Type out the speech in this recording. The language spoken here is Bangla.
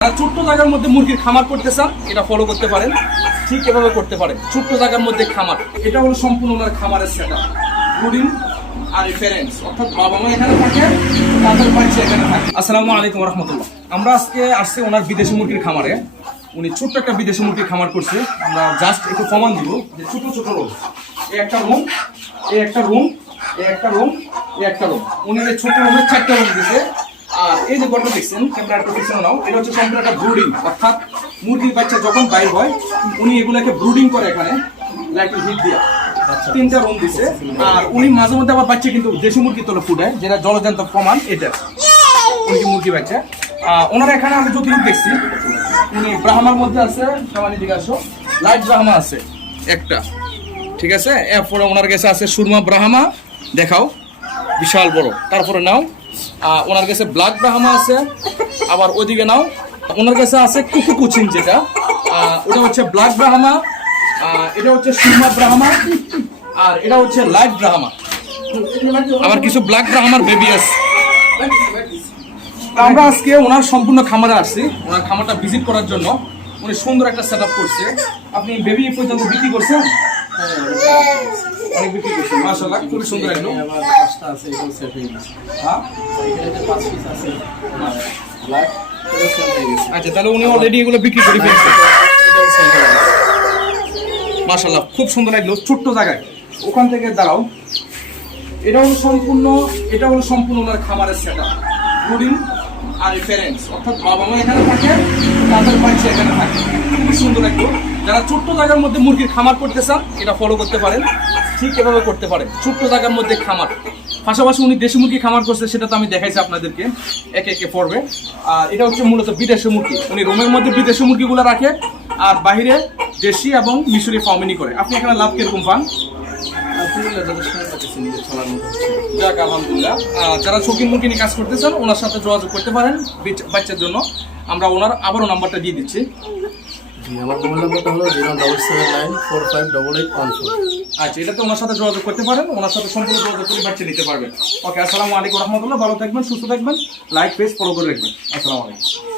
ছোট্ট জায়গার মধ্যে মুরগির খামার করতে চান, এটা ফলো করতে পারেন। ঠিক এভাবে করতে পারেন, ছোট্ট জায়গার মধ্যে খামার। এটা হলো সম্পূর্ণ ওনার খামারের সেটআপ, ব্রুডিং আর রেফারেন্স, অর্থাৎ বাবা মা এখানে থাকে, তাদের বাচ্চা এখানে থাকে। আসসালামু আলাইকুম রাহমাতুল্লাহ। আমরা আজকে আসছি ওনার বিদেশি মুরগির খামারে। উনি ছোট্ট একটা বিদেশি মুরগির খামার করছে। আমরা জাস্ট একটু প্রমাণ দিব যে ছোট ছোট রুম, এই একটা রুম, এই একটা রুম, এই একটা রুম, এই একটা রুম। উনি এই ছোট রুমে 4টা রুম দিয়েছে। আর এই যে গল্প দেখছেন, ক্যামেরাটা পিছনে নাও, এটা হচ্ছে সম্পূর্ণ একটা ব্রুডিং, অর্থাৎ মুরগির বাচ্চা যখন বাইর হয় উনি এগুলাকে ব্রুডিং করে এখানে লাইট হিট দিয়ে। 3টা রুম দিছে। আর উনি মাঝে মধ্যে আবার বাচ্চা কিন্তু দেশি মুরগি তোলে ফুটায়, যেটা জলজান্ত প্রমাণ। এটা মুরগি বাচ্চা ওনারা এখানে আমি যতটুকু দেখছি, উনি ব্রাহ্মার মধ্যে আছে, সামান্য দিকে আসো, লাইট ব্রাহ্মা আছে একটা, ঠিক আছে। এরপরে ওনার কাছে আছে সুরমা ব্রাহ্মা, দেখাও বিশাল বড়। তারপরে নাও ওনার কাছে ব্ল্যাক ব্রাহ্মা আছে। আবার ওইদিকে নাও, ওনার কাছে আছে কুকু কুচিন, যেটা ওটা হচ্ছে ব্ল্যাক ব্রাহ্মা, এটা হচ্ছে সুরমা ব্রাহ্মা, আর এটা হচ্ছে লাইট ব্রাহ্মা। আবার কিছু ব্ল্যাক ব্রাহ্মার বেবি আছে। আমরা আজকে ওনার সম্পূর্ণ খামারে আসছি, ওনার খামারটা ভিজিট করার জন্য। উনি সুন্দর একটা সেট আপ করছে। আপনি বেবি পর্যন্ত বিক্রি করছেন? অনেক বিক্রি করছেন, মাশাআল্লাহ, খুবই সুন্দর একদম। আচ্ছা, তাহলে উনি অলরেডি এগুলো বিক্রি করে ফেলছেন। মাশাআল্লাহ, খুব সুন্দর লাগলো। ছোট্ট জায়গায় ওখান থেকে দাঁড়াও। এটা হলো সম্পূর্ণ ওনার খামারের সেটআপ, ব্রুডিং আর রেফারেন্স, অর্থাৎ বাবা মা এখানে থাকে, তাদের বাচ্চা এখানে থাকে। খুবই সুন্দর একটু। যারা ছোট্ট জায়গার মধ্যে মুরগির খামার করতে চান, এটা ফলো করতে পারেন। ঠিক এভাবে করতে পারেন, ছোট্ট জায়গার মধ্যে খামার। পাশাপাশি উনি দেশি মুরগি খামার করছে, সেটা তো আমি দেখাইছি আপনাদেরকে একে একে পড়বে। আর এটা হচ্ছে মূলত বিদেশি মুরগি। উনি রুমের মধ্যে বিদেশি মুরগিগুলো রাখে, আর বাহিরে দেশি এবং মিশরি ফার্মিং করে। আপনি এখানে লাভ কিরকম পান? যাক, আলহামদুলিল্লাহ। যারা শৌখিন মুরগি নিয়ে কাজ করতে চান, ওনার সাথে যোগাযোগ করতে পারেন বাচ্চার জন্য। আমরা ওনার আবারও নাম্বারটা দিয়ে দিচ্ছি। আমার মোবাইল নাম্বারটা হলো 07794588814। আচ্ছা, এটাতে ওনার সাথে যোগাযোগ করতে পারেন, ওনার সাথে সম্পূর্ণ যোগাযোগ করে বাচ্চা নিতে পারবেন। ওকে, আসসালামু আলাইকুম রহমতুল্লাহ। ভালো থাকবেন, সুস্থ থাকবেন, লাইক পেজ ফলো করে রাখবেন। আসসালামু আলাইকুম।